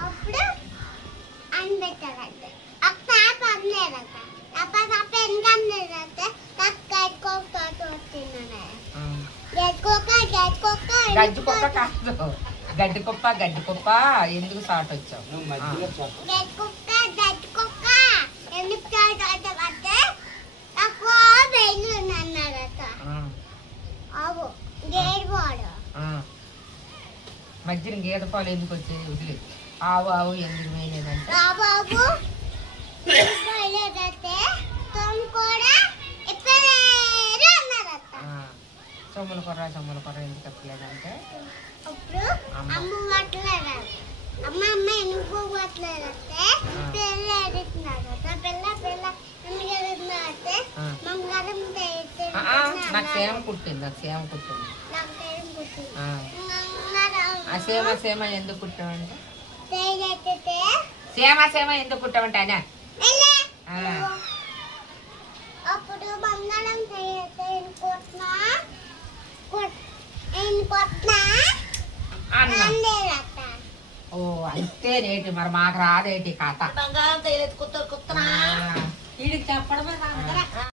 అప్పుడు అనిపెట్టాలంటే ఒకసారి పడలేదట అప్ప ఇంకా లేదంటే నాకు గడ్డి కుక్క కాదు గడ్డి కుప్ప ఎందుకు షార్ట్ వచ్చావు మధ్యన గేదె పాలు ఎందుకు వచ్చాయి వదిలే ఆవు ఎందుకు వేయలేదంటే సొమ్ముల కొర్ర ఎందుకు చెప్పలేదంటే నాకు సేమ కుట్టింది ఆ సేమ ఎందుకు కుట్టామంటే సేమ ఎందుకు కుట్టామంటే ఆయన అప్పుడు బంగాళం ఓ అంతే రేటి మరి మాకు రాదేటి కథ బంగాళం తేలేదు కుత్తరు కుత్తనా వీడికి చెప్పడమే